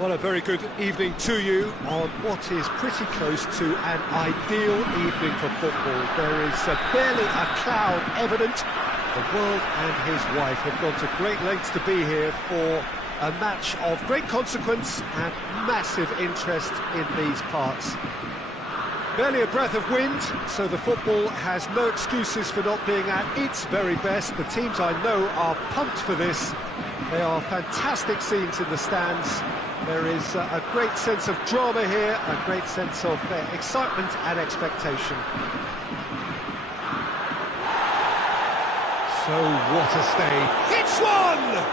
Well, a very good evening to you on what is pretty close to an ideal evening for football. There is barely a cloud evident. The world and his wife have gone to great lengths to be here for a match of great consequence and massive interest in these parts. Barely a breath of wind, so the football has no excuses for not being at its very best. The teams I know are pumped for this. They are fantastic scenes in the stands. There is a great sense of drama here, a great sense of excitement and expectation. So what a stay. It's one!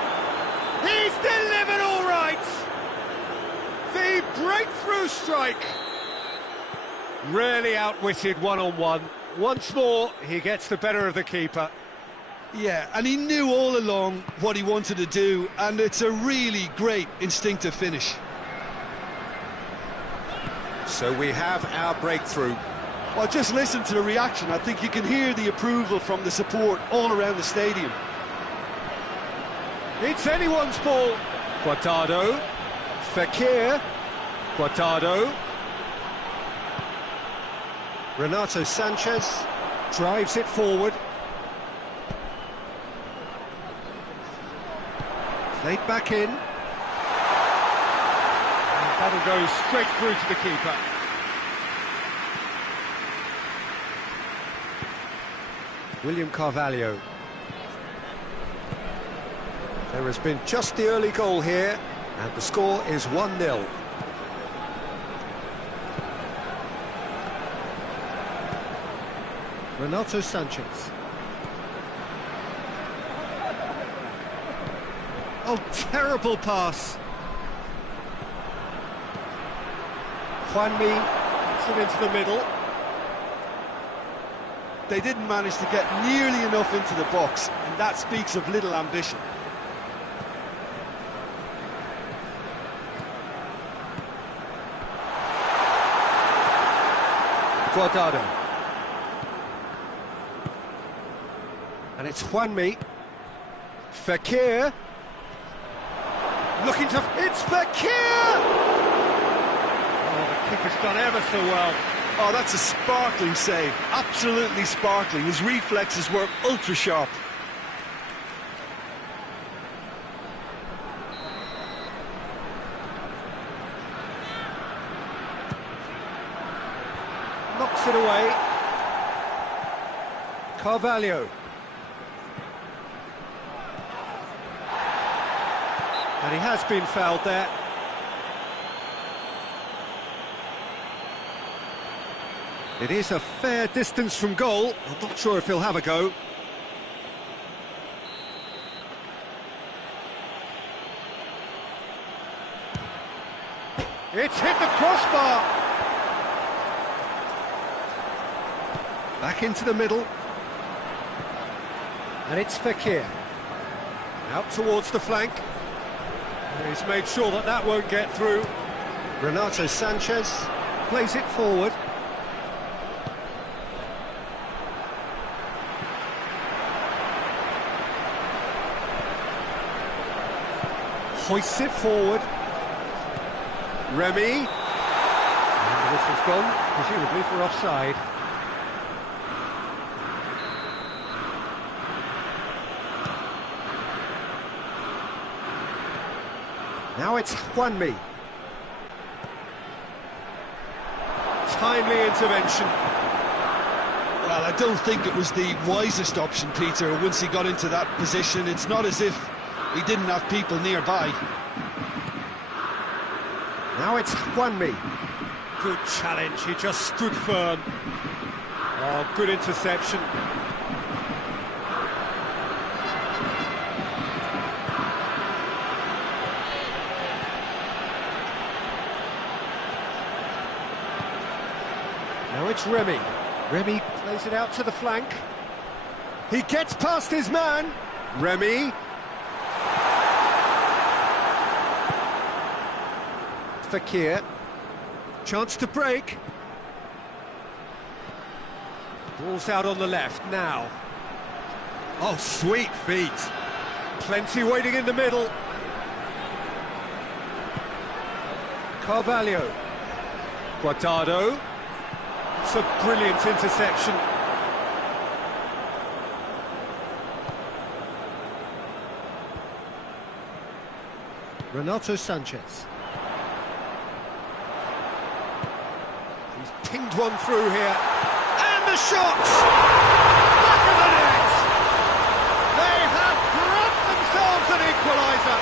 He's delivered all right! The breakthrough strike! Rarely outwitted one-on-one. Once more, he gets the better of the keeper. Yeah, and he knew all along what he wanted to do, and it's a really great instinctive finish. So we have our breakthrough. Well, just listen to the reaction. I think you can hear the approval from the support all around the stadium. It's anyone's ball. Guardado, Fekir, Guardado. Renato Sanchez drives it forward. Played back in. And that'll go straight through to the keeper. William Carvalho. There has been just the early goal here, and the score is 1-0. Renato Sanchez. Oh, terrible pass. Juanmi puts it into the middle. They didn't manage to get nearly enough into the box, and that speaks of little ambition. Guardado. And it's Juanmi. Fekir. Looking to... It's Fekir! Oh, the keeper's done ever so well. Oh, that's a sparkling save. Absolutely sparkling. His reflexes were ultra-sharp. Knocks it away. Carvalho. And he has been fouled there. It is a fair distance from goal. I'm not sure if he'll have a go. It's hit the crossbar. Back into the middle. And it's Fekir. Out towards the flank. And he's made sure that that won't get through. Renato Sanchez plays it forward. Hoists it forward. Remy. And the whistle's gone, presumably for offside. Now it's Juanmi. Timely intervention. Well, I don't think it was the wisest option, Peter, once he got into that position. It's not as if he didn't have people nearby. Now it's Juanmi. Good challenge, he just stood firm. Oh, good interception. Now it's Remy. Remy plays it out to the flank. He gets past his man. Remy. Fekir. Chance to break. Ball's out on the left now. Oh, sweet feet. Plenty waiting in the middle. Carvalho. Guardado. It's a brilliant interception. Renato Sanchez. He's pinged one through here. And the shot! Back of the net! They have grabbed themselves an equaliser.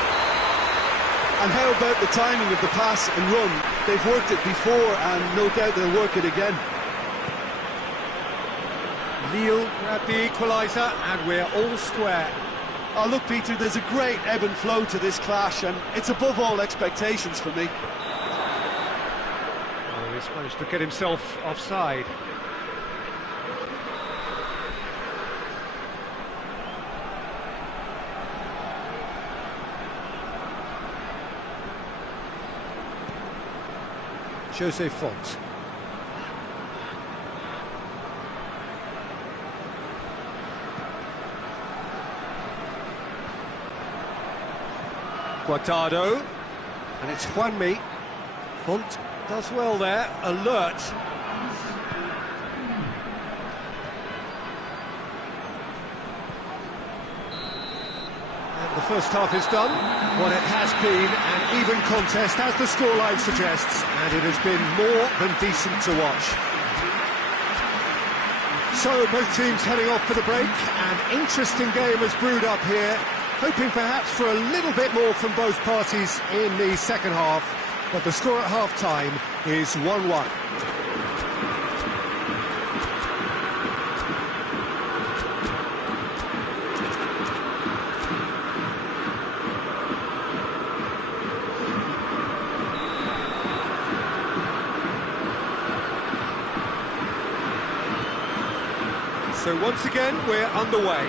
And how about the timing of the pass and run? They've worked it before and no doubt they'll work it again. Lille grabbed the equaliser and we're all square. Oh, look, Peter, there's a great ebb and flow to this clash, and it's above all expectations for me. Oh, he's managed to get himself offside. Jose Font. Guardado, and it's Juanmi. Font does well there, alert. And the first half is done. Well, it has been an even contest, as the scoreline suggests, and it has been more than decent to watch. So, both teams heading off for the break. An interesting game has brewed up here. Hoping perhaps for a little bit more from both parties in the second half, but the score at half-time is 1-1. So once again, we're underway.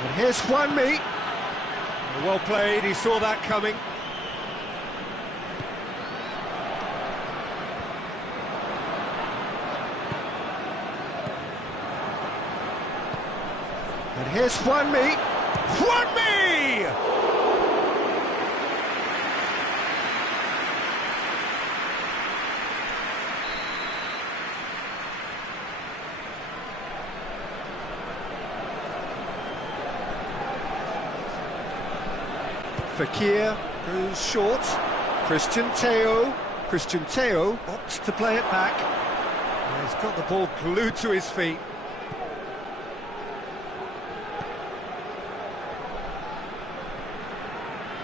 And here's Juanmi. Well played, he saw that coming. And here's Juanmi. Juanmi! Fekir goes short. Christian Theo opts to play it back. And he's got the ball glued to his feet.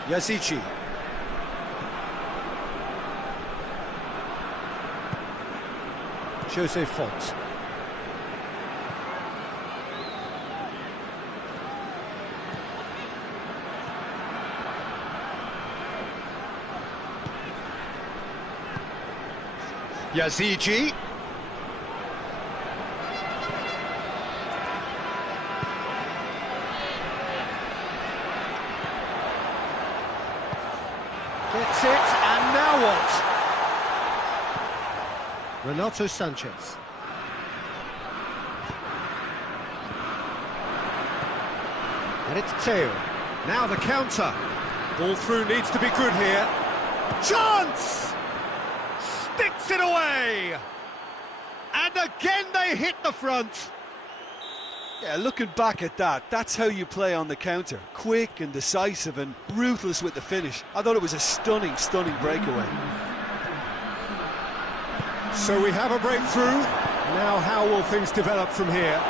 Yazici. Jose Font. Yazici. Gets it, and now what? Renato Sanchez. And it's Theo. Now the counter. Ball through needs to be good here. Chance! Sticks it away! And again they hit the front. Yeah, looking back at that, that's how you play on the counter. Quick and decisive and ruthless with the finish. I thought it was a stunning, stunning breakaway. So we have a breakthrough. Now how will things develop from here?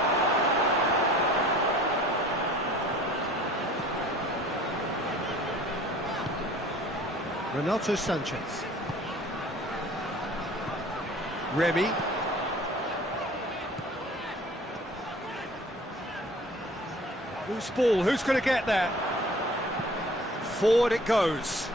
Renato Sanchez. Remy. Loose ball, who's going to get there? Forward it goes.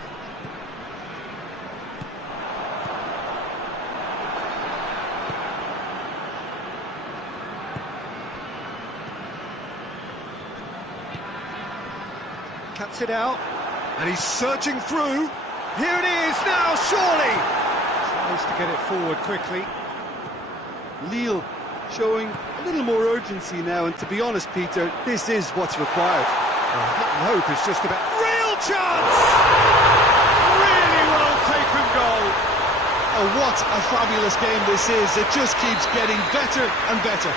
Cuts it out, and he's surging through. Here it is now, surely! Tries to get it forward quickly. Lille showing a little more urgency now, and to be honest, Peter, this is what's required. Hope is just about... Real chance! Really well taken goal. Oh, what a fabulous game this is. It just keeps getting better and better.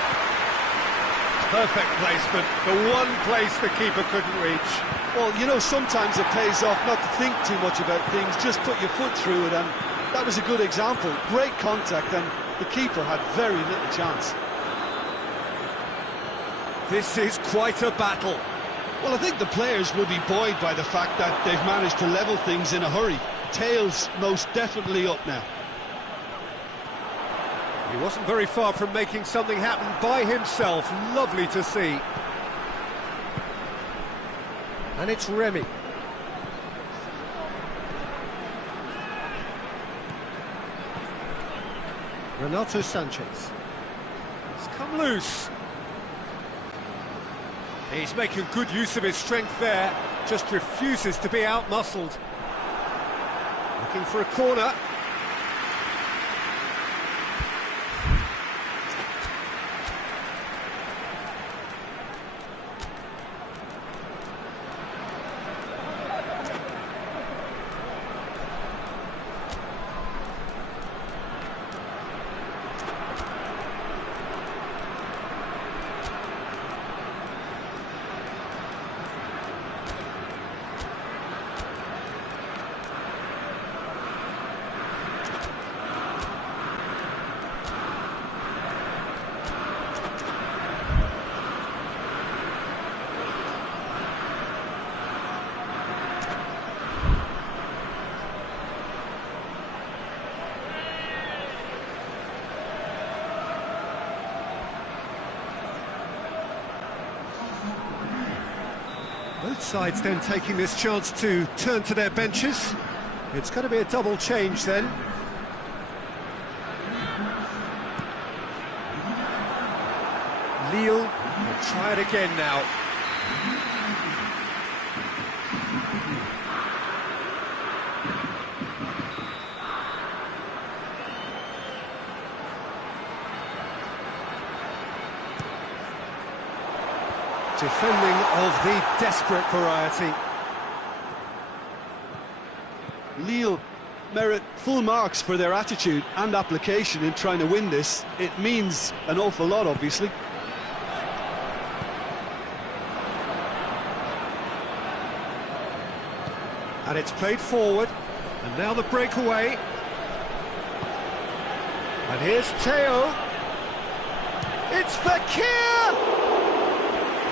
Perfect placement, the one place the keeper couldn't reach. Well, you know, sometimes it pays off not to think too much about things, just put your foot through it, and that was a good example. Great contact, and the keeper had very little chance. This is quite a battle. Well, I think the players will be buoyed by the fact that they've managed to level things in a hurry. Tails most definitely up now. He wasn't very far from making something happen by himself. Lovely to see. And it's Remy. Renato Sanchez. It's come loose. He's making good use of his strength there. Just refuses to be out-muscled. Looking for a corner. Both sides then taking this chance to turn to their benches. It's going to be a double change then. Lille will try it again now. Defending of the desperate variety. Lille merit full marks for their attitude and application in trying to win this. It means an awful lot, obviously. And it's played forward, and now the breakaway. And here's Theo. It's Fakir!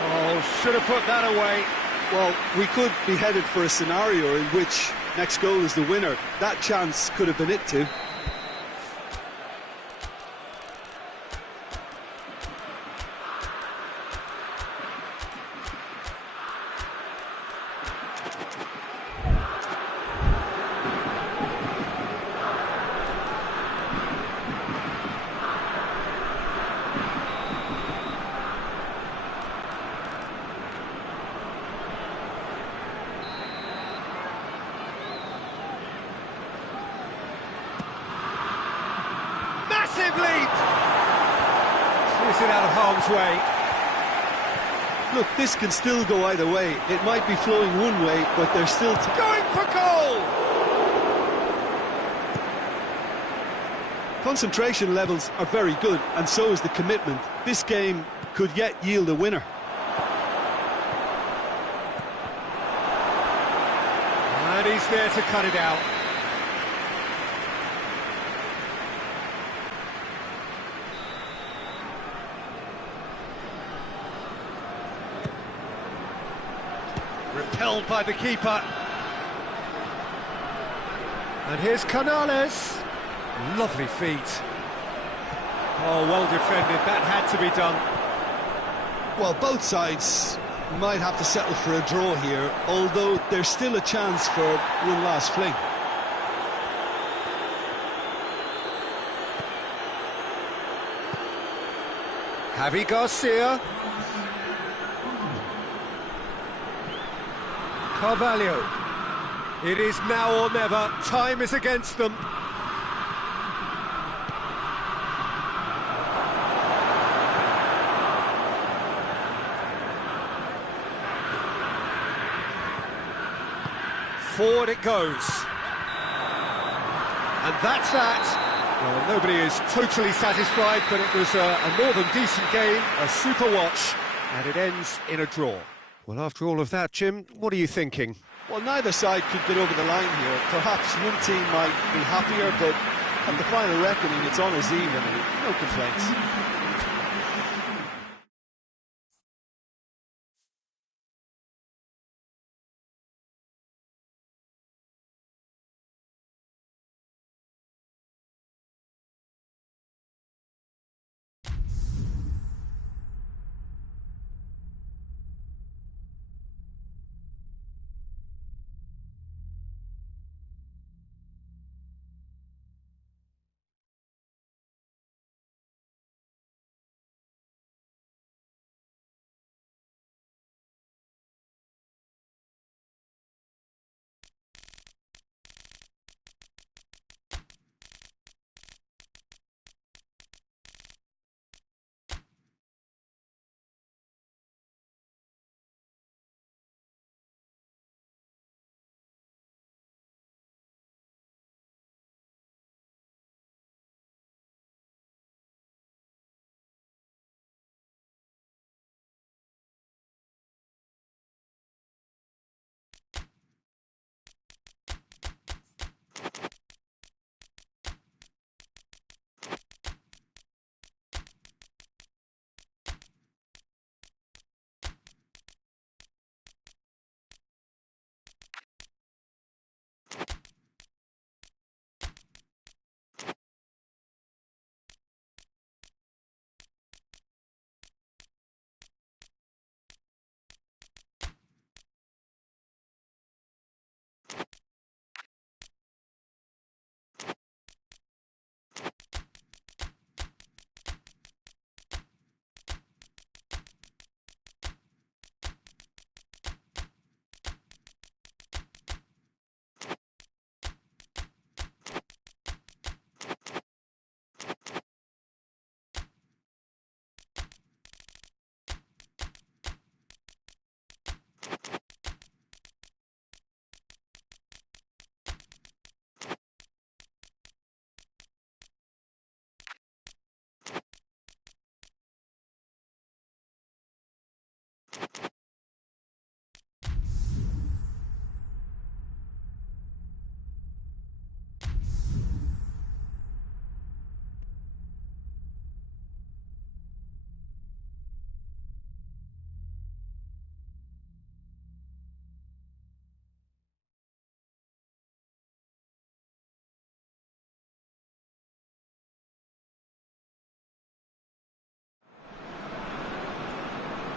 Oh, should have put that away. Well, we could be headed for a scenario in which next goal is the winner. That chance could have been it too. Massive leap! Clears it out of harm's way. Look, this can still go either way. It might be flowing one way, but they're still going for goal! Concentration levels are very good, and so is the commitment. This game could yet yield a winner. And he's there to cut it out. Repelled by the keeper. And here's Canales. Lovely feet. Oh, well defended. That had to be done. Well, both sides might have to settle for a draw here, although there's still a chance for one last fling. Javi Garcia. Carvalho. It is now or never. Time is against them. forward it goes. And that's that. Well, nobody is totally satisfied, but it was a more than decent game, a super watch, and it ends in a draw. Well, after all of that, Jim, what are you thinking? Well, neither side could get over the line here. Perhaps one team might be happier, but at the final reckoning, it's on as even, and no complaints.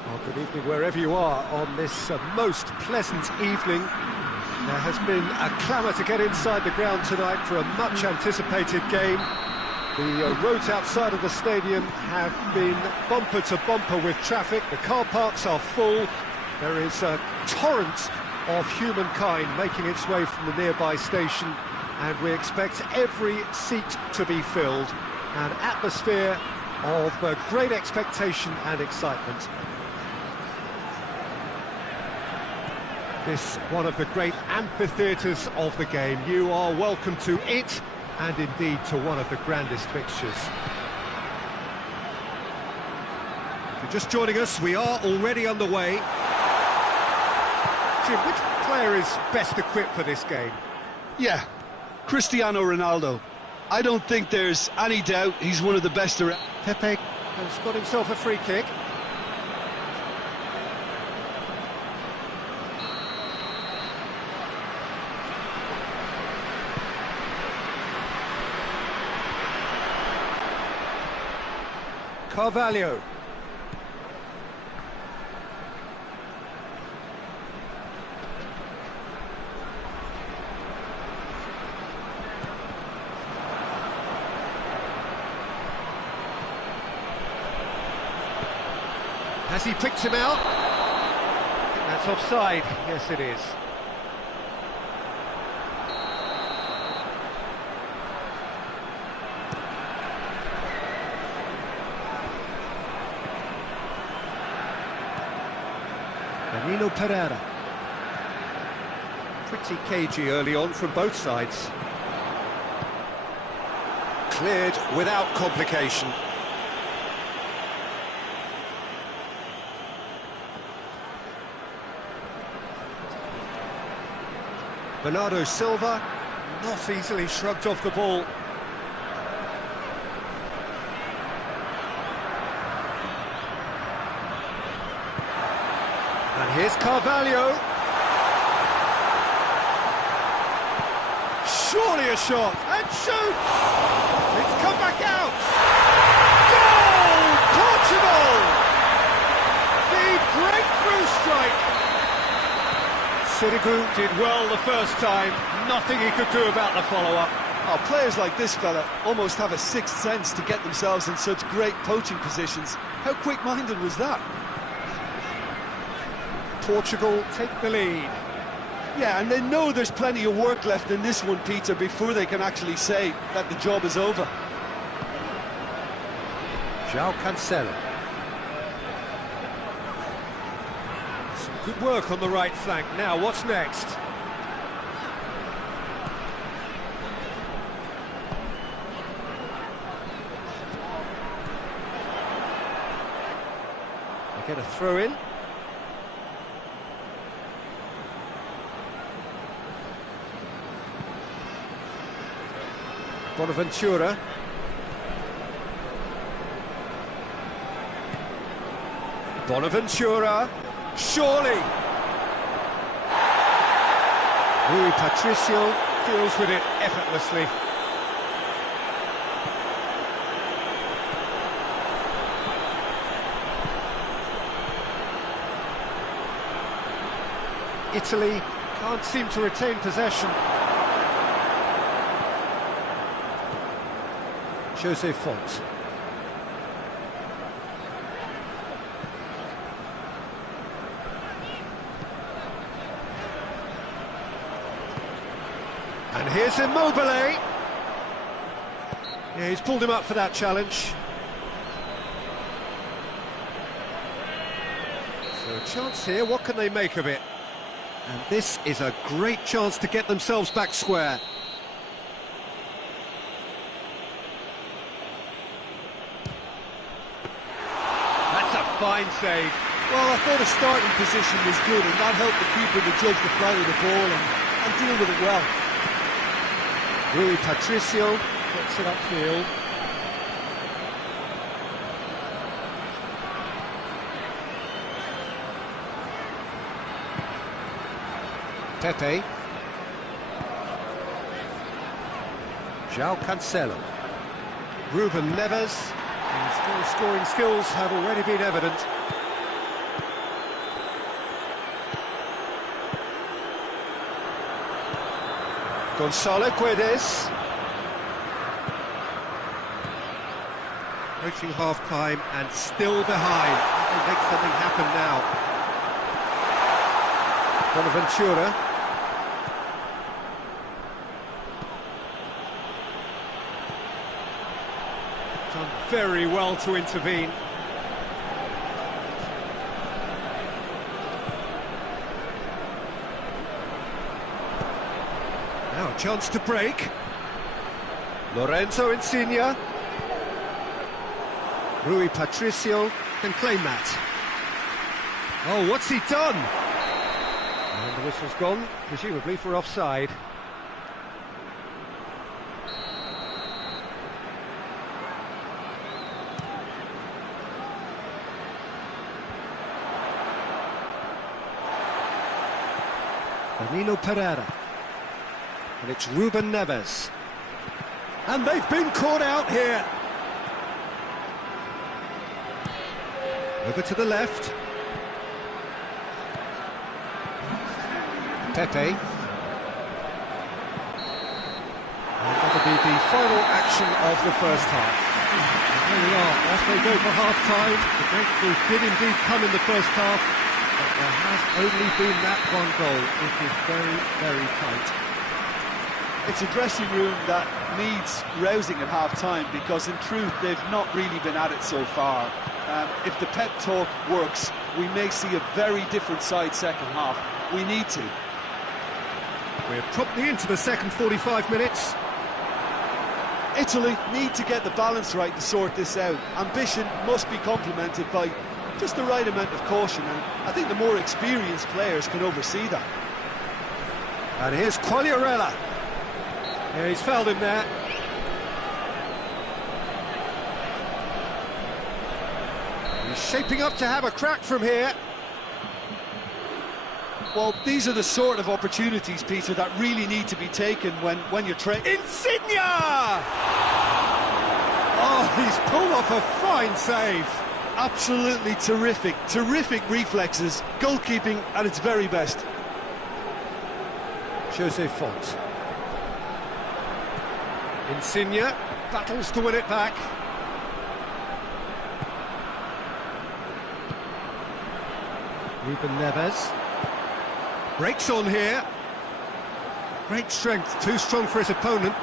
Well, good evening wherever you are on this most pleasant evening. There has been a clamour to get inside the ground tonight for a much anticipated game. The roads outside of the stadium have been bumper to bumper with traffic. The car parks are full. There is a torrent of humankind making its way from the nearby station, and we expect every seat to be filled. An atmosphere of great expectation and excitement. This one of the great amphitheatres of the game. You are welcome to it, and indeed to one of the grandest fixtures. If you're just joining us, we are already underway. Jim, which player is best equipped for this game? Yeah, Cristiano Ronaldo. I don't think there's any doubt he's one of the best around. Pepe has got himself a free kick. Carvalho. Has he picked him out? That's offside. Yes, it is. Danilo Pereira. Pretty cagey early on from both sides. Cleared without complication. Bernardo Silva, not easily shrugged off the ball. And here's Carvalho. Surely a shot, and shoots! It's come back out! Goal! Portugal! The breakthrough strike! Sirigu did well the first time, nothing he could do about the follow-up. Oh, players like this fella almost have a sixth sense to get themselves in such great poaching positions. How quick-minded was that? Portugal take the lead. Yeah, and they know there's plenty of work left in this one, Peter, before they can actually say that the job is over. João Cancelo. Some good work on the right flank. Now, what's next? They get a throw in. Bonaventura. Bonaventura. Surely. Rui Patricio deals with it effortlessly. Italy can't seem to retain possession. Jose Font. And here's Immobile. Yeah, he's pulled him up for that challenge. So a chance here, what can they make of it? And this is a great chance to get themselves back square. Fine save. Well, I thought the starting position was good, and that helped the keeper to judge the flight of the ball and deal with it well. Rui Patricio gets it upfield. Pepe. João Cancelo. Ruben Neves. His goal-scoring skills have already been evident. Gonzalo Guedes. Approaching half-time and still behind. They make something happen now. Bonaventura. Done very well to intervene. Now a chance to break. Lorenzo Insigne. Rui Patricio can claim that. Oh, what's he done? And the whistle's gone, presumably for offside. Danilo Pereira. And it's Ruben Neves. And they've been caught out here. Over to the left. Pepe. And that'll be the final action of the first half. And here we are, off they go for half-time. The breakthrough did indeed come in the first half, but there has only been that one goal. It is very, very tight. It's a dressing room that needs rousing at half-time, because in truth they've not really been at it so far. If the pep talk works, we may see a very different side second half. We need to. We're promptly into the second 45 minutes. Italy need to get the balance right to sort this out. Ambition must be complemented by just the right amount of caution, and I think the more experienced players can oversee that. And here's Quagliarella. Yeah, he's fouled him there. He's shaping up to have a crack from here. Well, these are the sort of opportunities, Peter, that really need to be taken when you're training. Insigne! Oh, he's pulled off a fine save. Absolutely terrific, terrific reflexes, goalkeeping at its very best. Jose Font. Insigne battles to win it back. Ruben Neves. Breaks on here. Great strength, too strong for his opponent.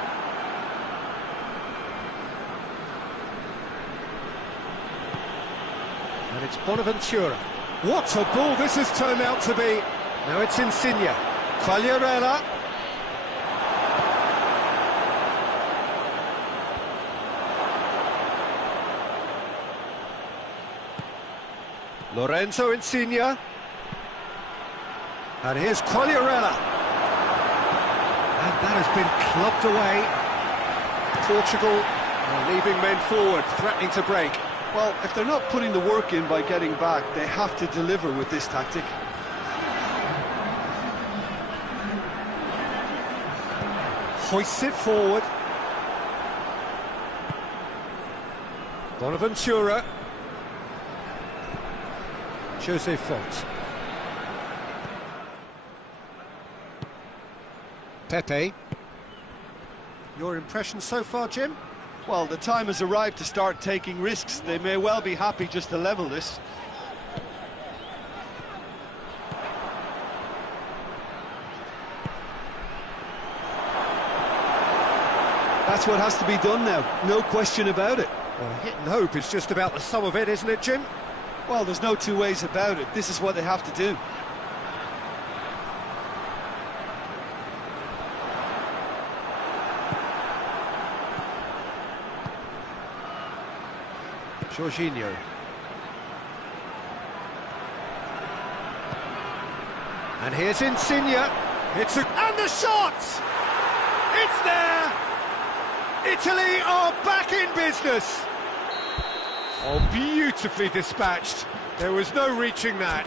And it's Bonaventura. What a ball this has turned out to be. Now it's Insigne. Quagliarella. Lorenzo Insigne. And here's Quagliarella. And that has been clubbed away. Portugal are leaving men forward, threatening to break. Well, if they're not putting the work in by getting back, they have to deliver with this tactic. Hoists it forward. Bonaventura. Jose Font. Pepe. Your impression so far, Jim? Well, the time has arrived to start taking risks. They may well be happy just to level this. That's what has to be done now, no question about it. Well, hit and hope is just about the sum of it, isn't it, Jim? Well, there's no two ways about it. This is what they have to do. Jorginho. And here's Insigne. And the shot! It's there! Italy are back in business! Oh, beautifully dispatched. There was no reaching that.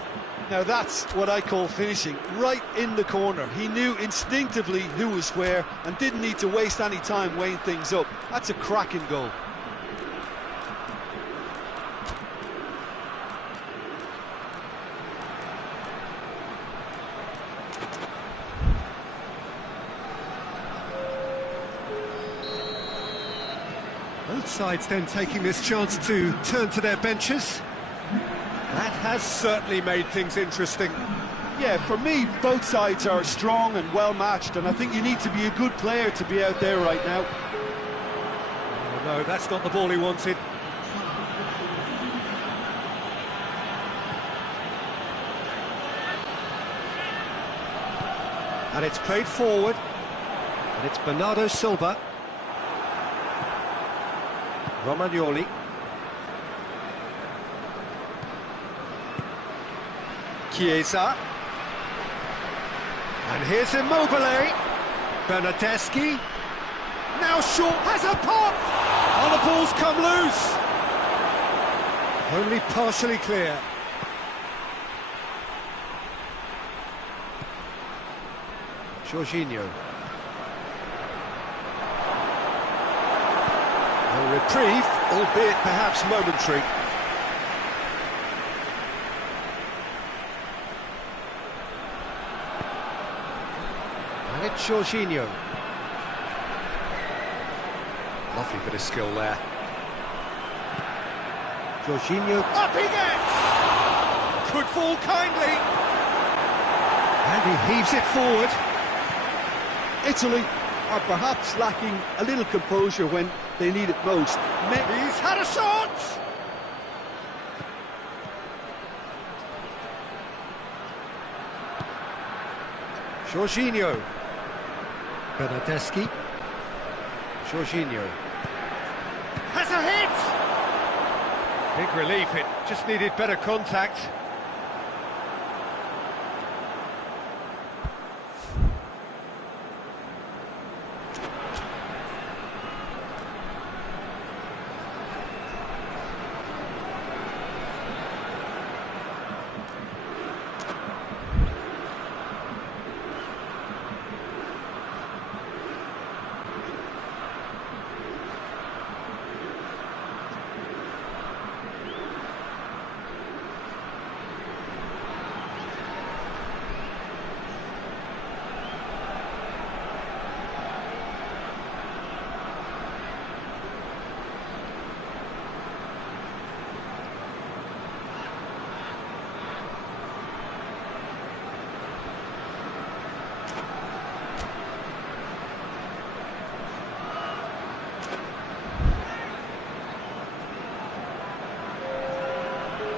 Now that's what I call finishing, right in the corner. He knew instinctively who was where and didn't need to waste any time weighing things up. That's a cracking goal. Both sides then taking this chance to turn to their benches. That has certainly made things interesting. Yeah, for me, both sides are strong and well-matched, and I think you need to be a good player to be out there right now. Oh, no, that's not the ball he wanted. And it's played forward. And it's Bernardo Silva. Romagnoli. Chiesa. And here's Immobile. Bernardeschi. Now Shaw has a pop! Oh, the ball's come loose. Only partially clear. Jorginho. A reprieve, albeit perhaps momentary. And it's Jorginho. Lovely bit of skill there. Jorginho. Up he gets! Could fall kindly. And he heaves it forward. Italy are perhaps lacking a little composure when they need it most. He's had a shot! Jorginho. Bernardeschi. Jorginho. Has a hit! Big relief, it just needed better contact.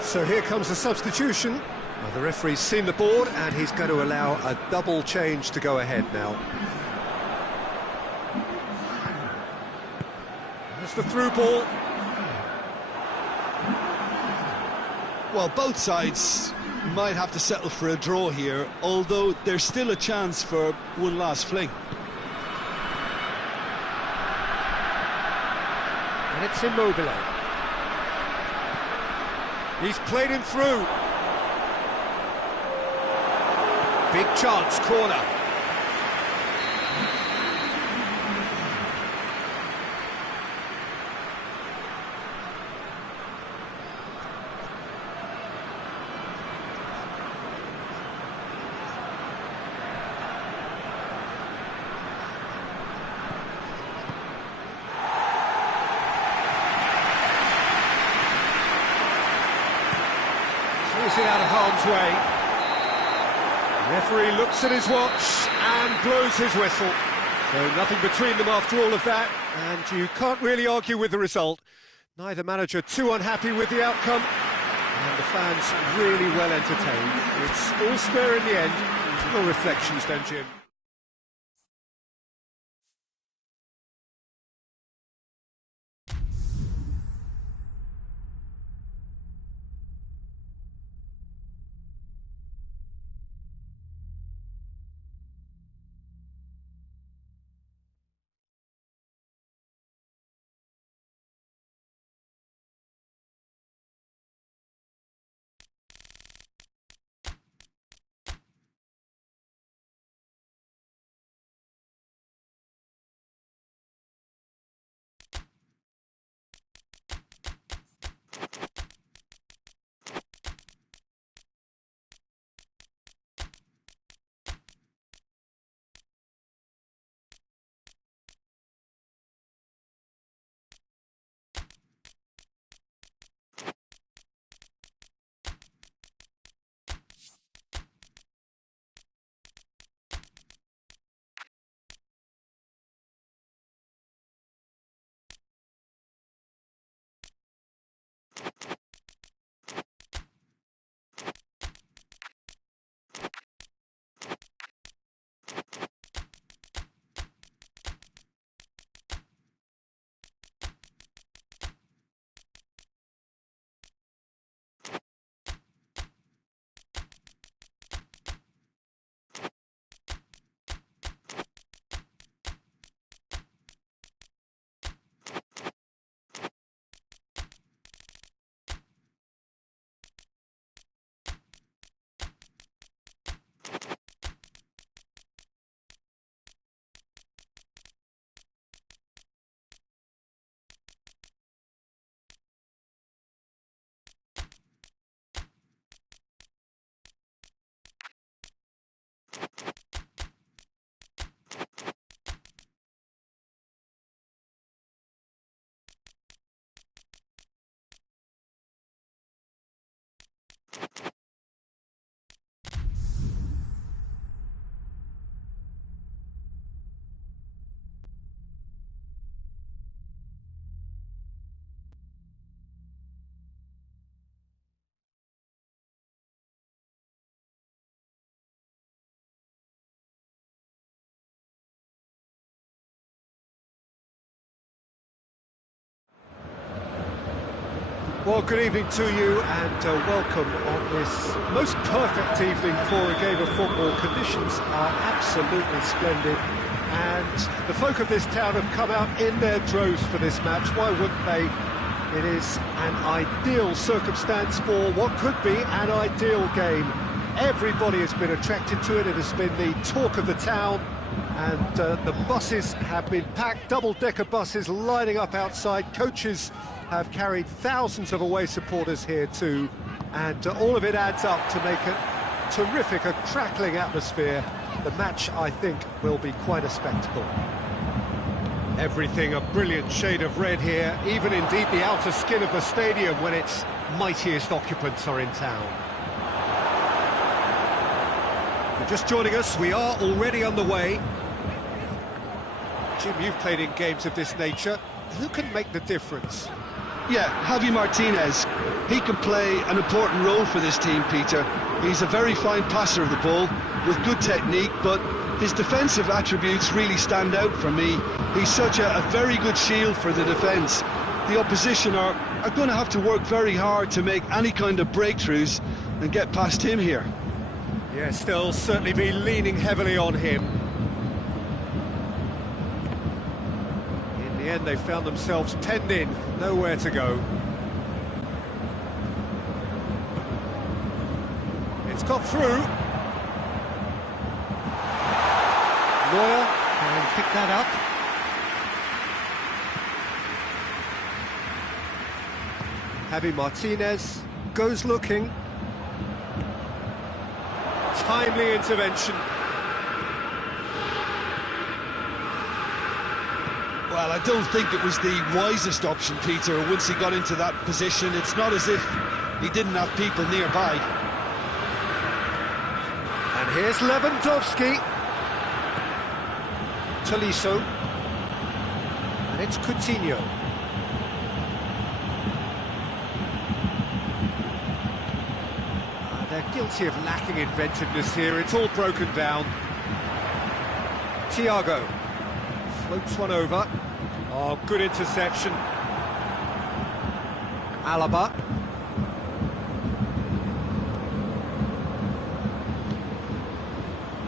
So here comes the substitution. Well, the referee's seen the board and he's going to allow a double change to go ahead now. That's the through ball. Well, both sides might have to settle for a draw here, although there's still a chance for one last fling. And it's Immobile. He's played him through. Big chance, corner. Throws it out of harm's way. The referee looks at his watch and blows his whistle. So nothing between them after all of that, and you can't really argue with the result. Neither manager too unhappy with the outcome, and the fans really well entertained. It's all square in the end. Your reflections then, Jim? Well, good evening to you and welcome on this most perfect evening for a game of football. Conditions are absolutely splendid and the folk of this town have come out in their droves for this match. Why wouldn't they? It is an ideal circumstance for what could be an ideal game. Everybody has been attracted to it. It has been the talk of the town and the buses have been packed, double-decker buses lining up outside. Coaches have carried thousands of away supporters here too, and all of it adds up to make a terrific, a crackling atmosphere. The match, I think, will be quite a spectacle. Everything a brilliant shade of red here, even indeed the outer skin of the stadium when its mightiest occupants are in town. If you're just joining us, we are already underway. Jim, you've played in games of this nature. Who can make the difference? Yeah, Javi Martinez. He can play an important role for this team, Peter. He's a very fine passer of the ball with good technique, but his defensive attributes really stand out for me. He's such a very good shield for the defence. The opposition are going to have to work very hard to make any kind of breakthroughs and get past him here. Yes, they'll certainly be leaning heavily on him. In the end, they found themselves penned in, nowhere to go. It's got through. Neuer can pick that up. Javi Martinez goes looking. Timely intervention. Well, I don't think it was the wisest option, Peter, once he got into that position. It's not as if he didn't have people nearby. And here's Lewandowski. Tolisso. And it's Coutinho. They're guilty of lacking inventiveness here. It's all broken down. Thiago floats one over. Oh, good interception. Alaba.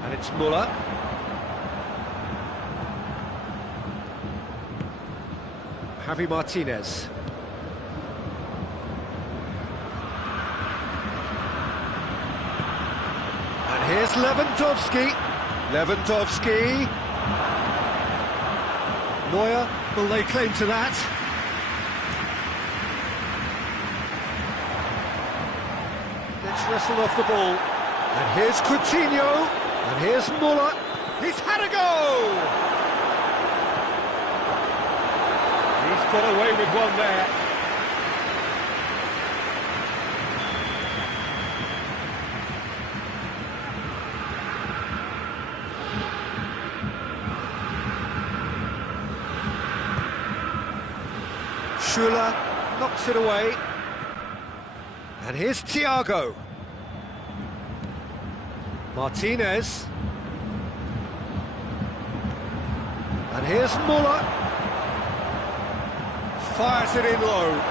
And it's Müller. Javi Martinez. And here's Lewandowski. Lewandowski. Neuer, will they claim to that? Gets wrestled off the ball. And here's Coutinho. And here's Müller. He's had a go! He's got away with one there. Schuller knocks it away. And here's Thiago. Martinez. And here's Müller. Fires it in low.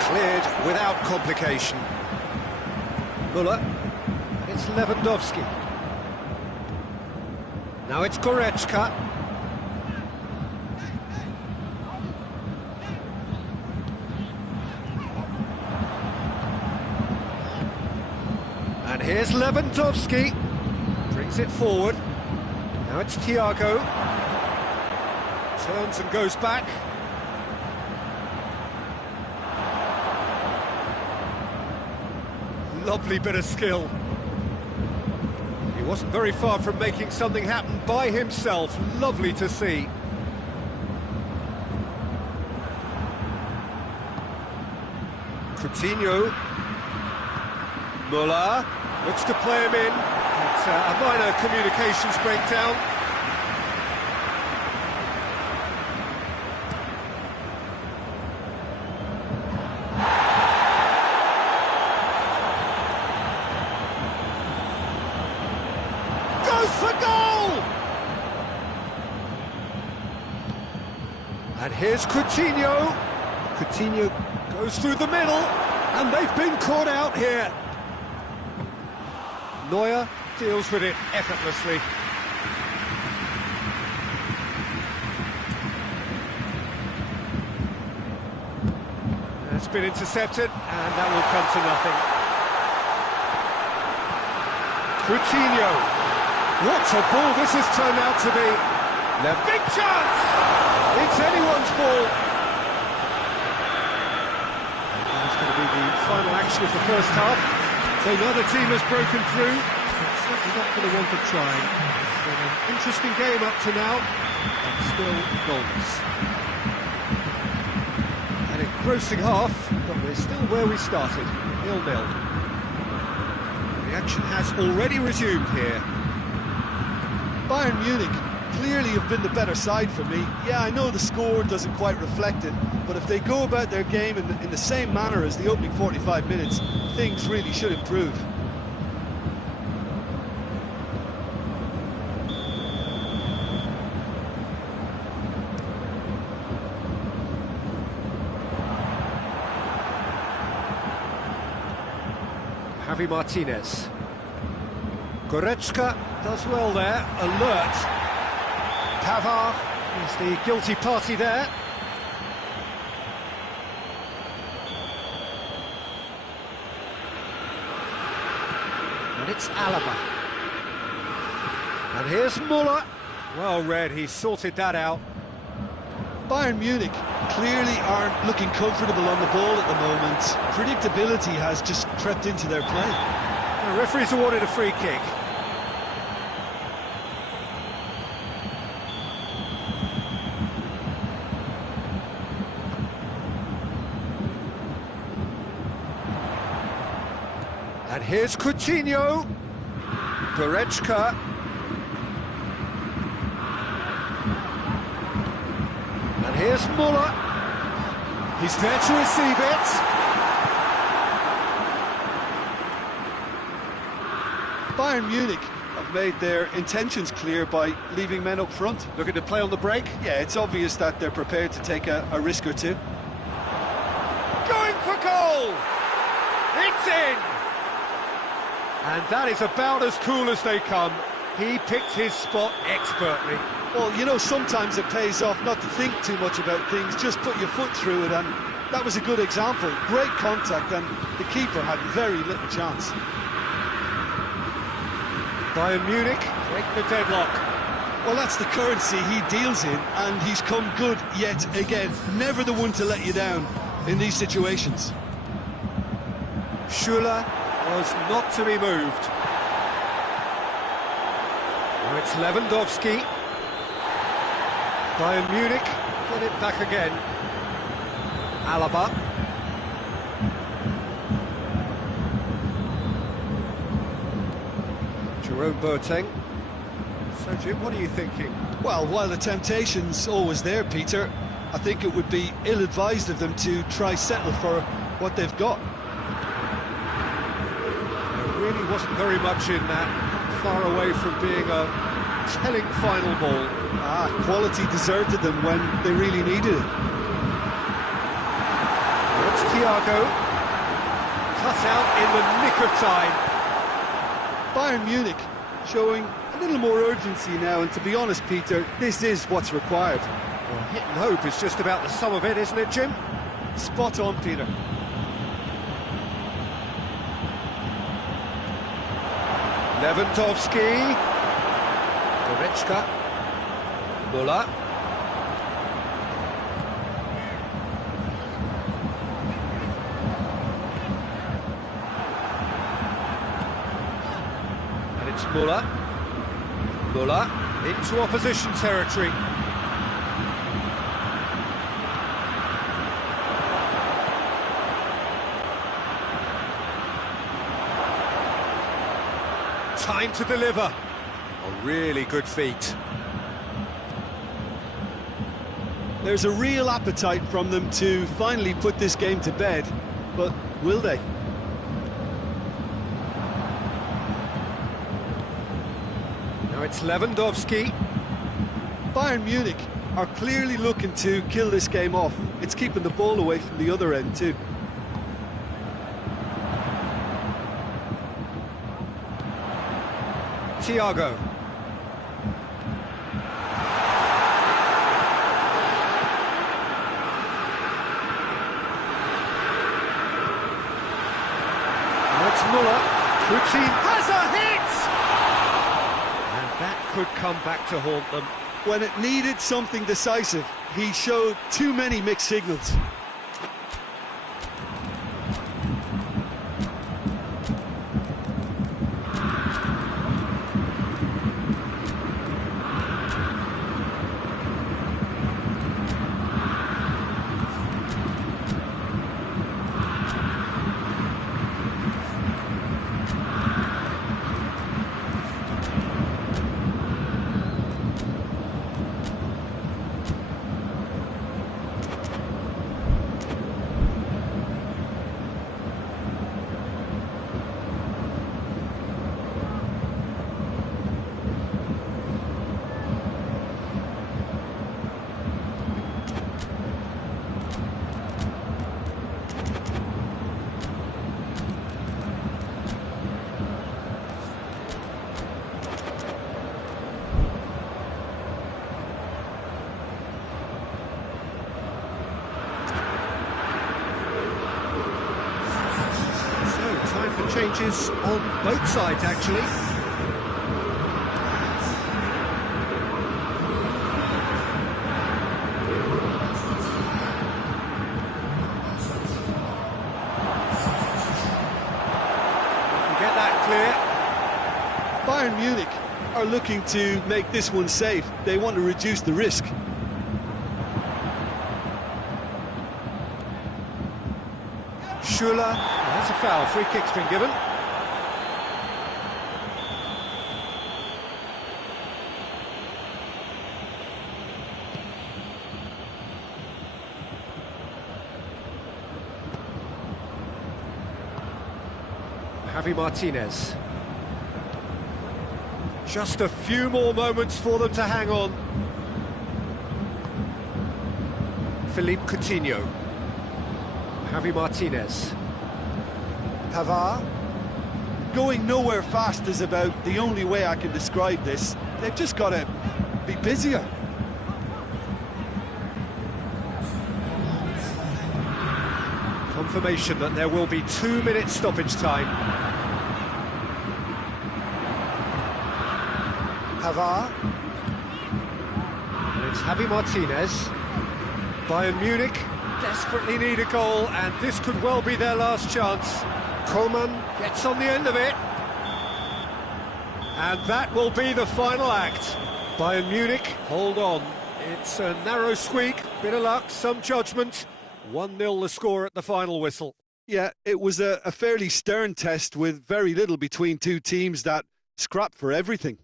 Cleared without complication. Müller. And it's Lewandowski. Now it's Goretzka. And here's Lewandowski. Brings it forward. Now it's Thiago. Turns and goes back. Lovely bit of skill. He wasn't very far from making something happen by himself. Lovely to see. Coutinho. Müller looks to play him in. It's a minor communications breakdown. Goes for goal! And here's Coutinho. Coutinho goes through the middle, and they've been caught out here. Neuer deals with it effortlessly. It's been intercepted, and that will come to nothing. Coutinho. What a ball this has turned out to be. Left. Big chance! It's anyone's ball. That's going to be the final action of the first half. So neither team has broken through. It's certainly not going to want to try. It's been an interesting game up to now, and still goals. An engrossing half, but we're still where we started, 0-0. The action has already resumed here. Bayern Munich clearly have been the better side for me. Yeah, I know the score doesn't quite reflect it, but if they go about their game in the same manner as the opening 45 minutes, things really should improve. Javi Martinez. Goretzka does well there, alert. Pavard is the guilty party there. And it's Alaba. And here's Müller. Well read, he sorted that out. Bayern Munich clearly aren't looking comfortable on the ball at the moment. Predictability has just crept into their play. The referee's awarded a free kick. And here's Coutinho. Goretzka. And here's Müller. He's there to receive it. Bayern Munich have made their intentions clear by leaving men up front. Looking to play on the break. Yeah, it's obvious that they're prepared to take a risk or two. Going for goal! It's in! And that is about as cool as they come. He picked his spot expertly. Well, you know, sometimes it pays off not to think too much about things, just put your foot through it, and that was a good example. Great contact, and the keeper had very little chance. Bayern Munich break the deadlock. Well, that's the currency he deals in, and he's come good yet again. Never the one to let you down in these situations. Schüller was not to be moved. Now it's Lewandowski. Bayern Munich get it back again. Alaba. Jerome Boateng. So Jim, what are you thinking? Well, while the temptation's always there, Peter, I think it would be ill-advised of them to try settle for what they've got. There really wasn't very much in that, far away from being a telling final ball. Quality deserted them when they really needed it. It's Thiago. Cut out in the nick of time. Bayern Munich showing a little more urgency now, and to be honest, Peter, this is what's required. Well, hit and hope is just about the sum of it, isn't it, Jim? Spot on, Peter. Lewandowski. Goretzka. Müller. And it's Müller. Müller into opposition territory. Time to deliver. A really good feat. There's a real appetite from them to finally put this game to bed, but will they? Now it's Lewandowski. Bayern Munich are clearly looking to kill this game off. It's keeping the ball away from the other end too. Thiago. It's Muller. Putin has a hit! And that could come back to haunt them. When it needed something decisive, he showed too many mixed signals. Time for changes on both sides, actually. Get that clear. Bayern Munich are looking to make this one safe. They want to reduce the risk. Schuller, that's a foul. Free kick's been given. Javi Martinez. Just a few more moments for them to hang on. Philippe Coutinho. Javi Martinez. Pavard. Going nowhere fast is about the only way I can describe this. They've just got to be busier. Confirmation that there will be 2 minutes stoppage time. Pavard. And it's Javi Martinez. Bayern Munich desperately need a goal, and this could well be their last chance. Coleman gets on the end of it. And that will be the final act. Bayern Munich, hold on. It's a narrow squeak, bit of luck, some judgment. 1-0 the score at the final whistle. Yeah, it was a fairly stern test with very little between two teams that scrapped for everything.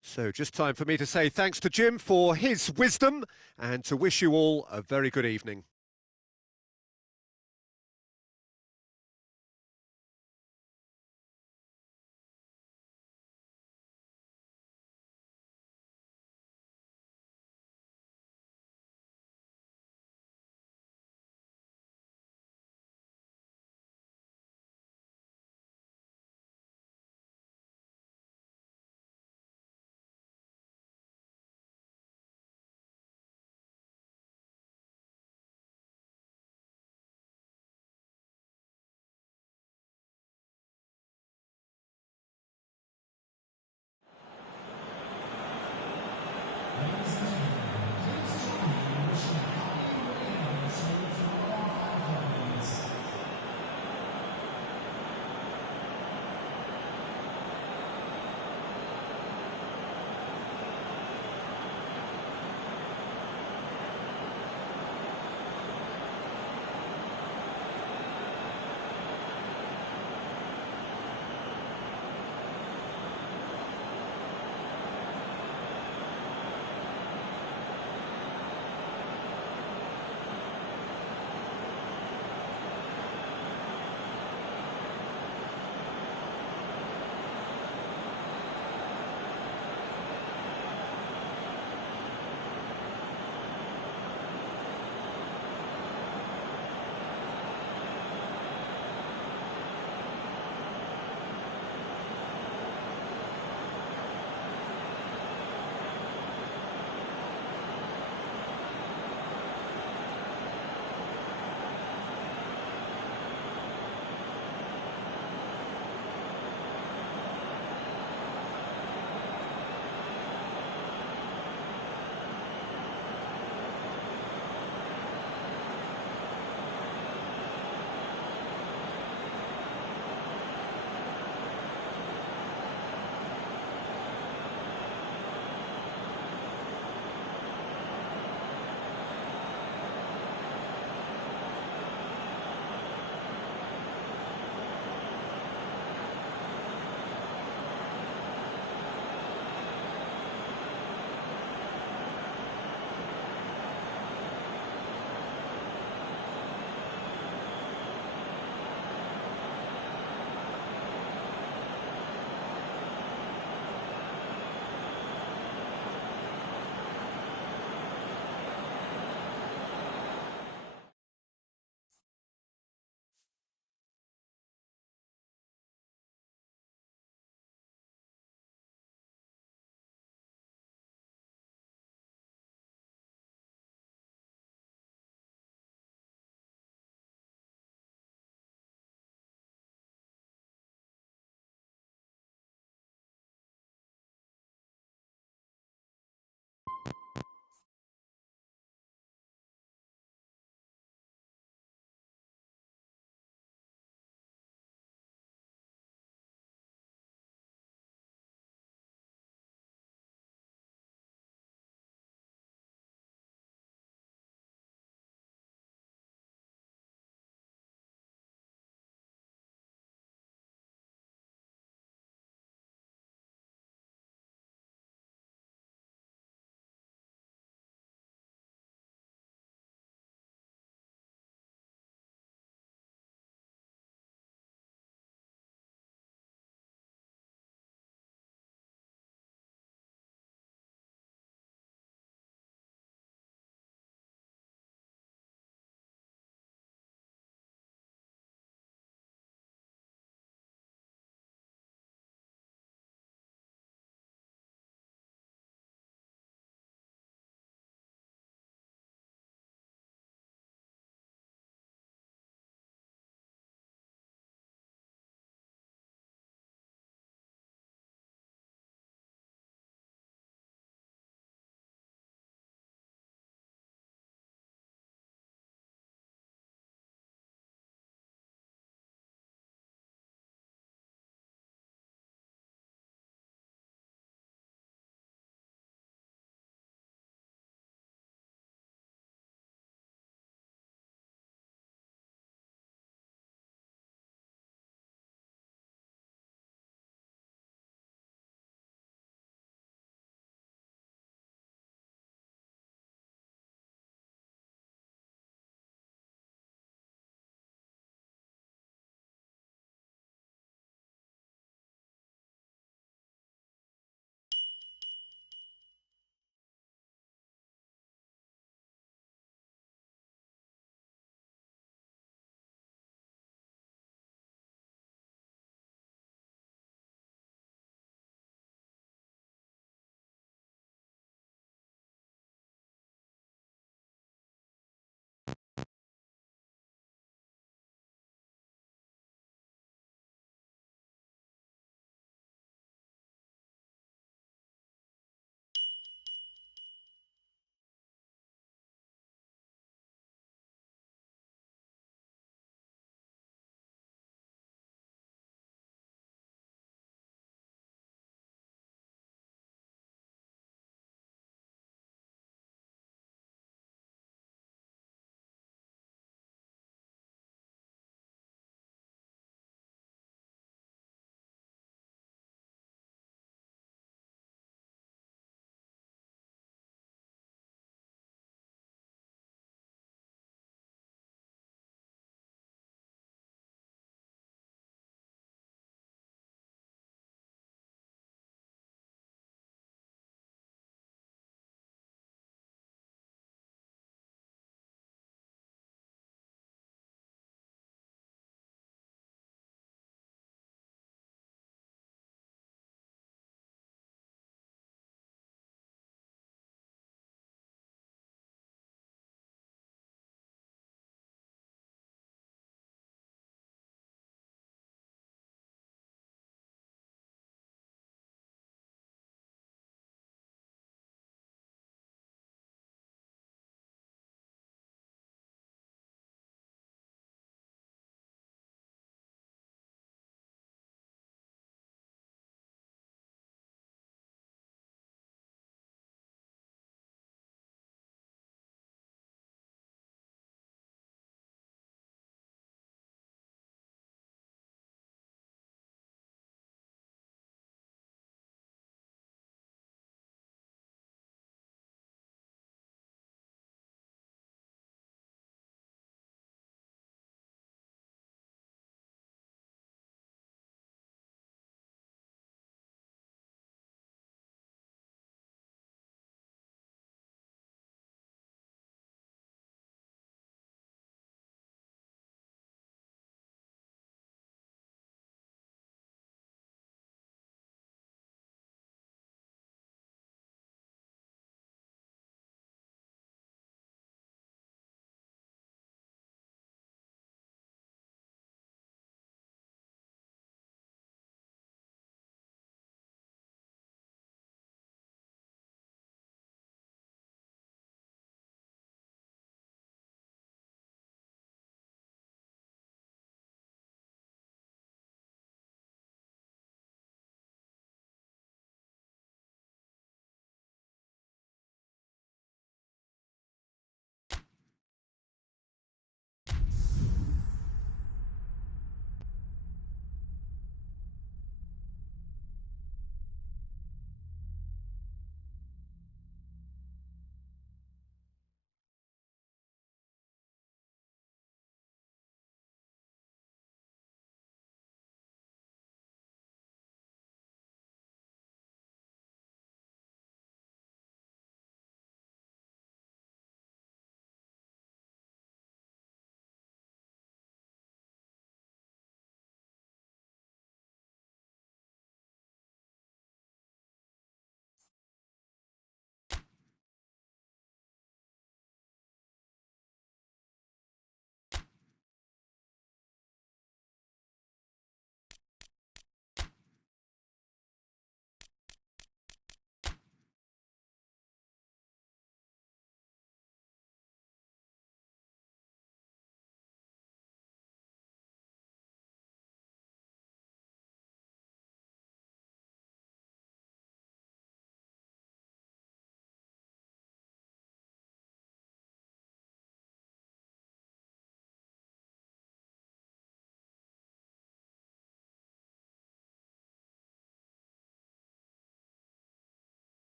So just time for me to say thanks to Jim for his wisdom and to wish you all a very good evening.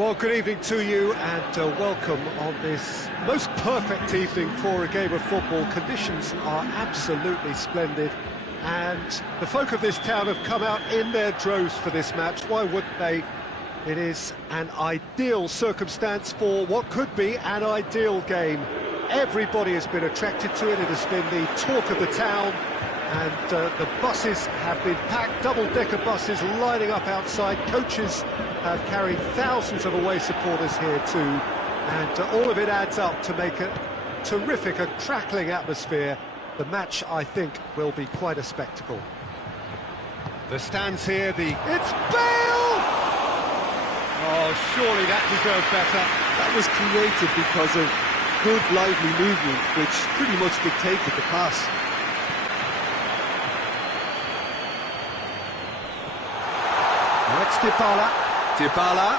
Well, good evening to you and welcome on this most perfect evening for a game of football. Conditions are absolutely splendid and the folk of this town have come out in their droves for this match. Why wouldn't they? It is an ideal circumstance for what could be an ideal game. Everybody has been attracted to it. It has been the talk of the town. And the buses have been packed, double-decker buses lining up outside. Coaches have carried thousands of away supporters here too. And all of it adds up to make a terrific, a crackling atmosphere. The match, I think, will be quite a spectacle. The stands here, it's Bale! Oh, surely that deserved better. That was created because of good, lively movement, which pretty much dictated the pass. Now it's Dybala.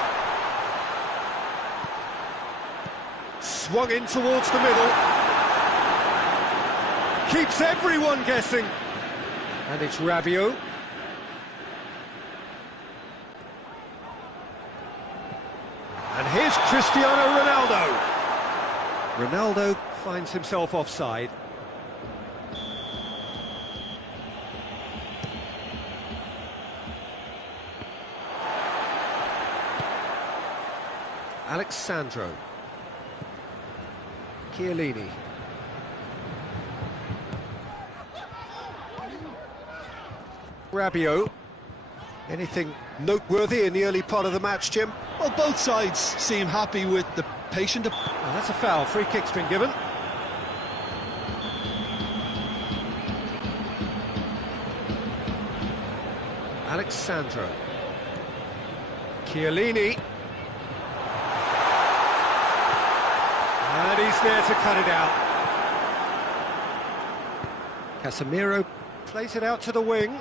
Swung in towards the middle. Keeps everyone guessing. And it's Rabiot. And here's Cristiano Ronaldo. Ronaldo finds himself offside. Alexandro. Chiellini. Rabiot. Anything noteworthy in the early part of the match, Jim? Well, both sides seem happy with the patient... Well, that's a foul. Free kick's been given. Alexandro. Chiellini. And he's there to cut it out. Casemiro plays it out to the wing.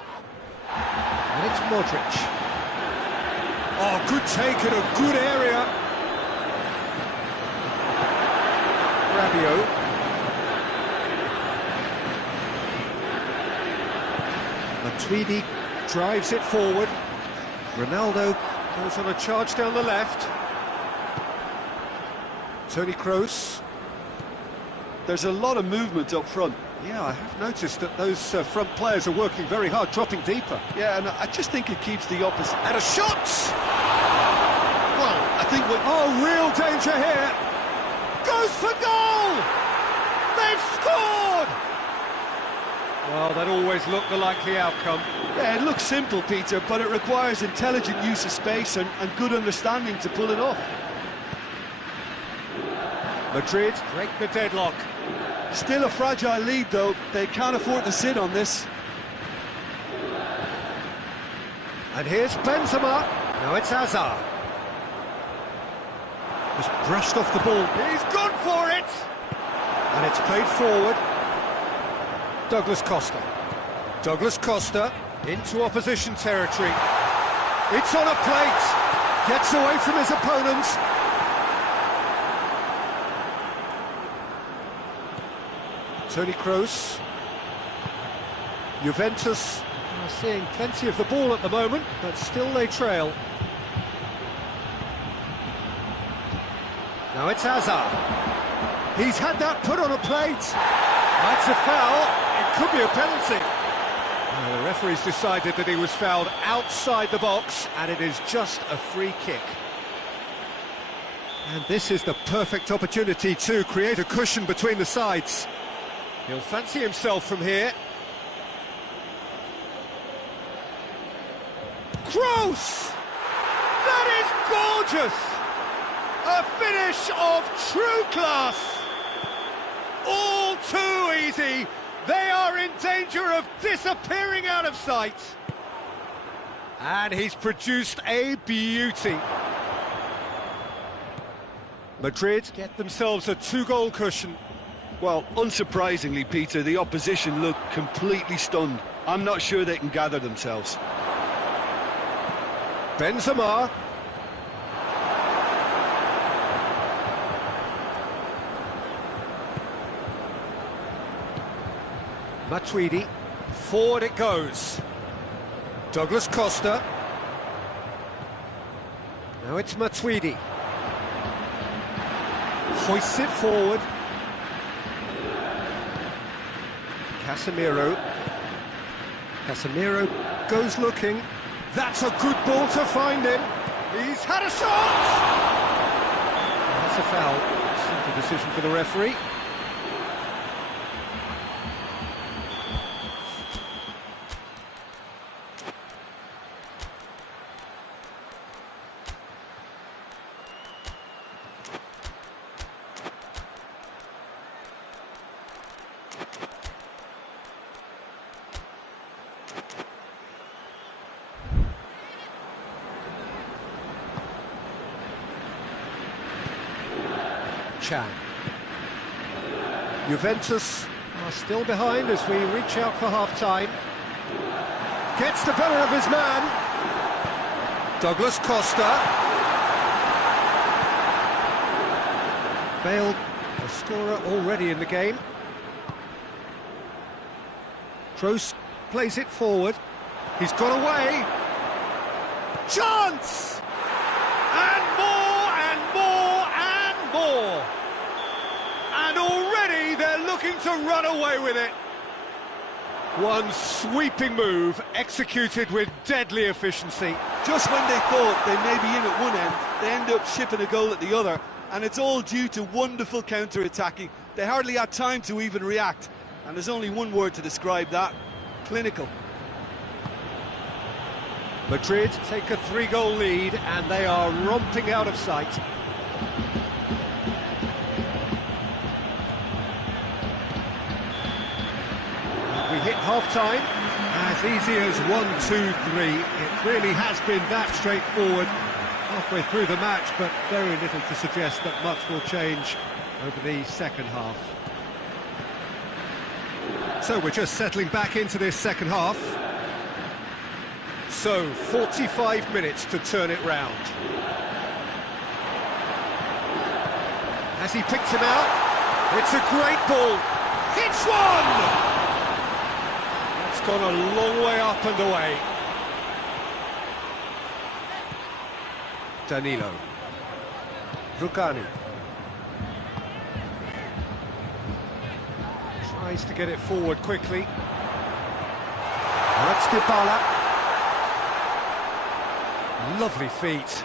And it's Modric. Oh, good take in a good area. Rabiot. Matuidi drives it forward. Ronaldo goes on a charge down the left. Toni Kroos. There's a lot of movement up front. Yeah, I have noticed that those front players are working very hard, dropping deeper. Yeah, and I just think it keeps the opposite... And a shot! Well, I think what... Oh, real danger here! Goes for goal! They've scored! Well, that always looked the likely outcome. Yeah, it looks simple, Peter, but it requires intelligent use of space and good understanding to pull it off. Madrid break the deadlock. Still a fragile lead, though. They can't afford to sit on this. And here's Benzema. Now it's Hazard. Just brushed off the ball. He's gone for it! And it's played forward. Douglas Costa. Douglas Costa into opposition territory. It's on a plate. Gets away from his opponents. Toni Kroos. Juventus are seeing plenty of the ball at the moment, but still they trail. Now it's Hazard. He's had that put on a plate. That's a foul. It could be a penalty. The referee's decided that he was fouled outside the box, and it is just a free kick. And this is the perfect opportunity to create a cushion between the sides. He'll fancy himself from here. Kroos! That is gorgeous! A finish of true class! All too easy! They are in danger of disappearing out of sight! And he's produced a beauty. Madrid get themselves a two-goal cushion. Well, unsurprisingly, Peter, the opposition look completely stunned. I'm not sure they can gather themselves. Benzema. Matuidi. Forward it goes. Douglas Costa. Now it's Matuidi. Hoists it forward. Casemiro goes looking. That's a good ball to find him. He's had a shot! That's a foul. Simple decision for the referee. Juventus are still behind as we reach out for half-time. Gets the better of his man. Douglas Costa. Bale, a scorer already in the game. Kroos plays it forward. He's got away. Chance! And more and more and more. And already they're looking to run away with it. One sweeping move, executed with deadly efficiency. Just when they thought they may be in at one end, they end up shipping a goal at the other, and it's all due to wonderful counter-attacking. They hardly had time to even react, and there's only one word to describe that: clinical. Madrid take a 3-goal lead, and they are romping out of sight. We hit half-time, as easy as 1-2-3. It really has been that straightforward halfway through the match, but very little to suggest that much will change over the second half. So we're just settling back into this second half. So 45 minutes to turn it round. Has he picked him out? It's a great ball. Hits one! It's gone a long way up and away. Danilo. Rugani. Tries to get it forward quickly. That's Dybala. Lovely feet.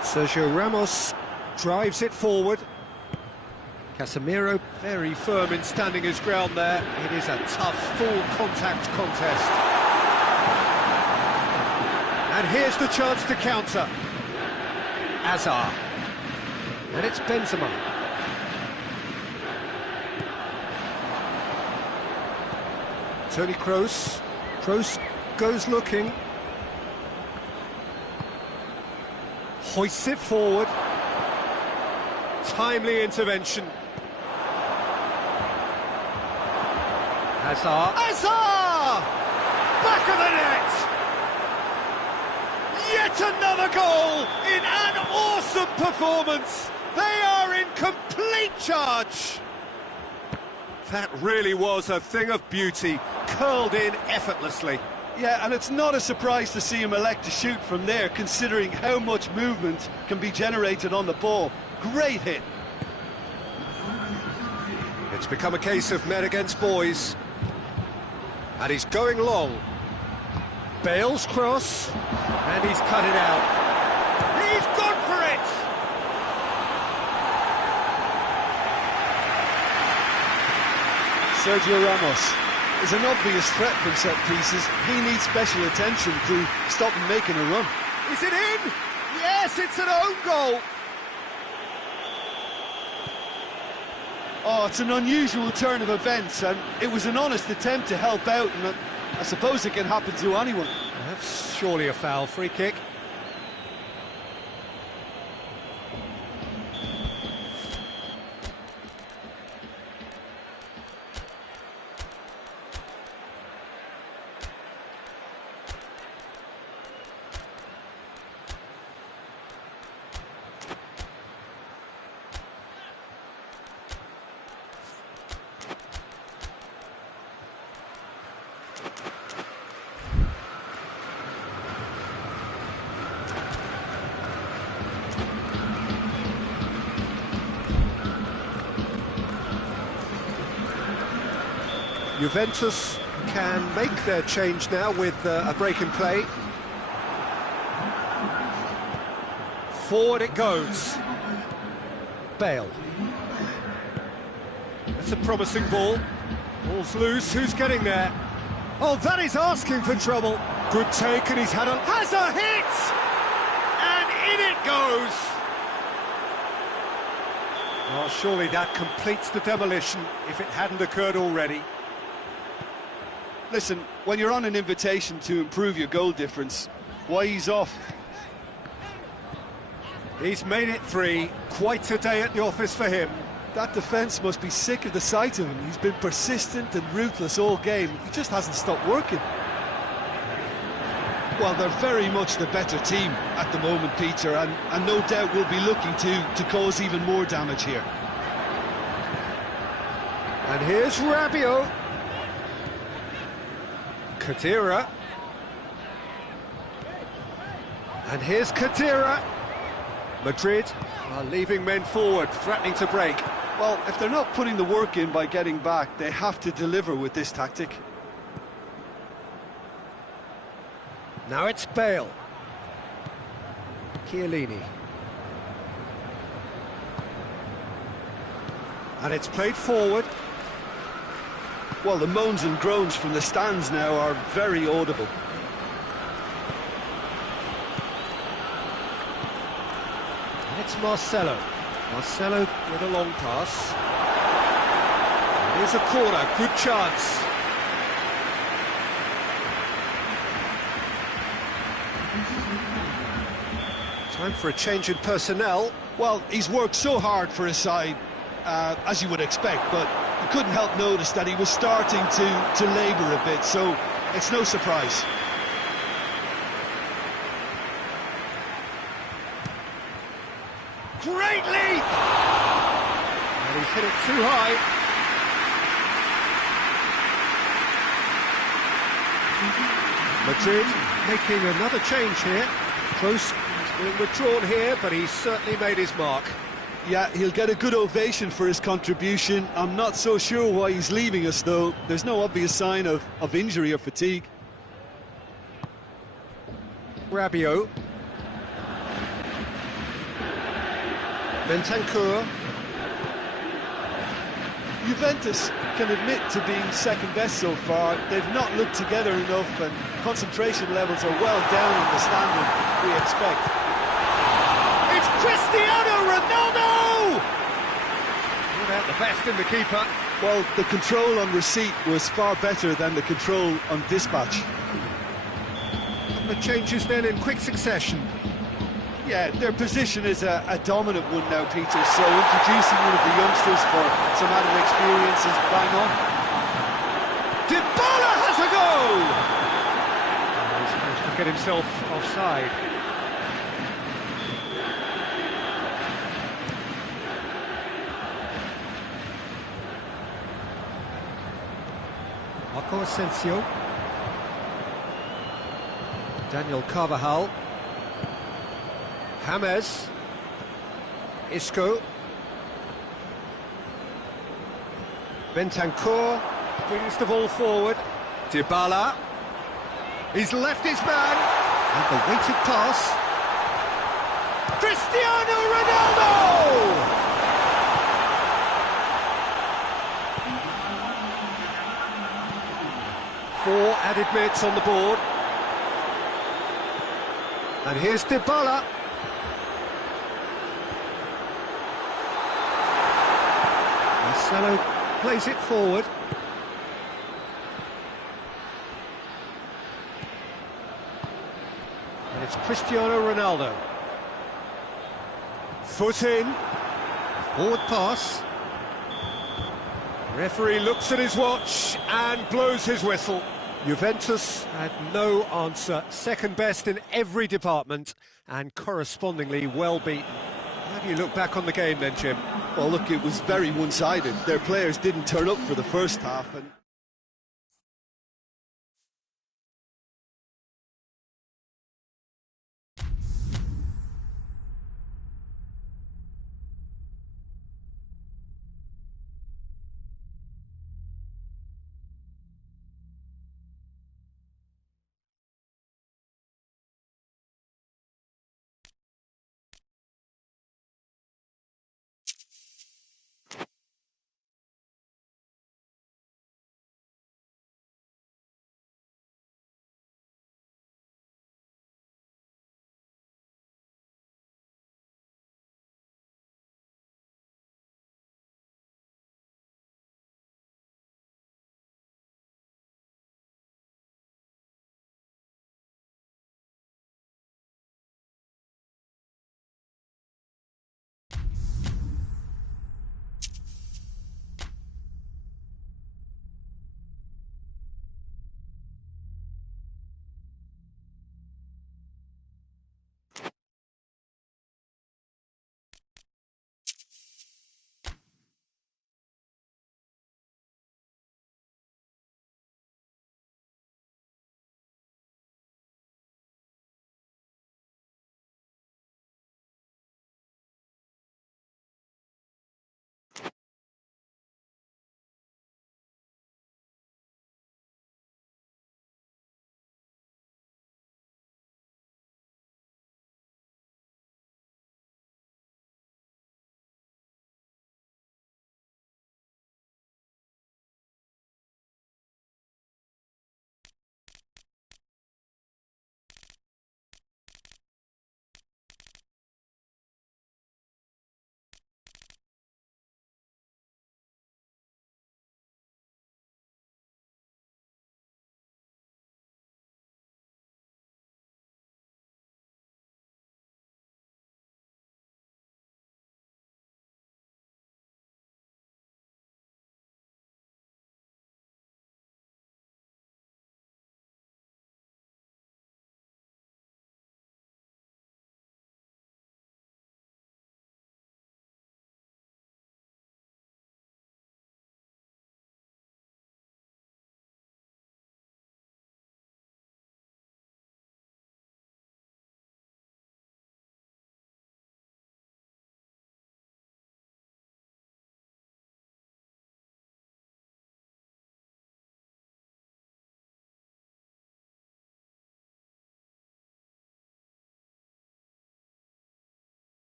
Sergio Ramos drives it forward. Casemiro very firm in standing his ground there. It is a tough, full-contact contest. And here's the chance to counter. Hazard. And it's Benzema. Toni Kroos. Kroos goes looking. Hoists it forward. Timely intervention. Hazard. Hazard! Back of the net! Yet another goal in an awesome performance. They are in complete charge. That really was a thing of beauty, curled in effortlessly. Yeah, and it's not a surprise to see him elect to shoot from there, considering how much movement can be generated on the ball. Great hit. It's become a case of men against boys. And he's going long. Bale's cross, and he's cut it out. He's gone for it! Sergio Ramos is an obvious threat from set pieces. He needs special attention to stop him making a run. Is it in? Yes, it's an own goal. Oh, it's an unusual turn of events, and it was an honest attempt to help out, and I suppose it can happen to anyone. That's surely a foul. Free kick. Juventus can make their change now with a break in play. Forward it goes. Bale. That's a promising ball. Ball's loose, who's getting there? Oh, that is asking for trouble. Good take, and he's had a... Has a hit! And in it goes! Oh, surely that completes the demolition, if it hadn't occurred already. Listen, when you're on an invitation to improve your goal difference, why ease off? He's made it 3. Quite a day at the office for him. That defence must be sick of the sight of him. He's been persistent and ruthless all game. He just hasn't stopped working. Well, they're very much the better team at the moment, Peter, and no doubt will be looking to cause even more damage here. And here's Rabiot. Khedira. And here's Khedira. Madrid are leaving men forward, threatening to break. Well, if they're not putting the work in by getting back, they have to deliver with this tactic. Now it's Bale. Chiellini. And it's played forward. Well, the moans and groans from the stands now are very audible. And it's Marcelo. Marcelo with a long pass. Here's a corner, good chance. Time for a change in personnel. Well, he's worked so hard for his side, as you would expect, but you couldn't help notice that he was starting to labour a bit, so it's no surprise. Great leap! And he's hit it too high. Madrid making another change here. Close, he's being withdrawn here, but he's certainly made his mark. Yeah, he'll get a good ovation for his contribution. I'm not so sure why he's leaving us, though. There's no obvious sign of injury or fatigue. Rabiot. Bentancur. Juventus can admit to being second best so far. They've not looked together enough, and concentration levels are well down on the standard we expect. It's Cristiano Ronaldo! Brought out the best in the keeper. Well, the control on receipt was far better than the control on dispatch. The changes then in quick succession. Yeah, their position is a dominant one now, Peter, so introducing one of the youngsters for some added experience is bang on. Dybala has a go! He's supposed to get himself offside. Marco Asensio. Daniel Carvajal. James. Isco. Bentancur brings the ball forward. Dybala. He's left his man. And the weighted pass. Cristiano Ronaldo! Four added minutes on the board. And here's Dybala. Marcelo plays it forward. And it's Cristiano Ronaldo. Foot in. Forward pass. Referee looks at his watch and blows his whistle. Juventus had no answer. Second best in every department and correspondingly well beaten. How do you look back on the game then, Jim? Well, look, it was very one-sided. Their players didn't turn up for the first half, and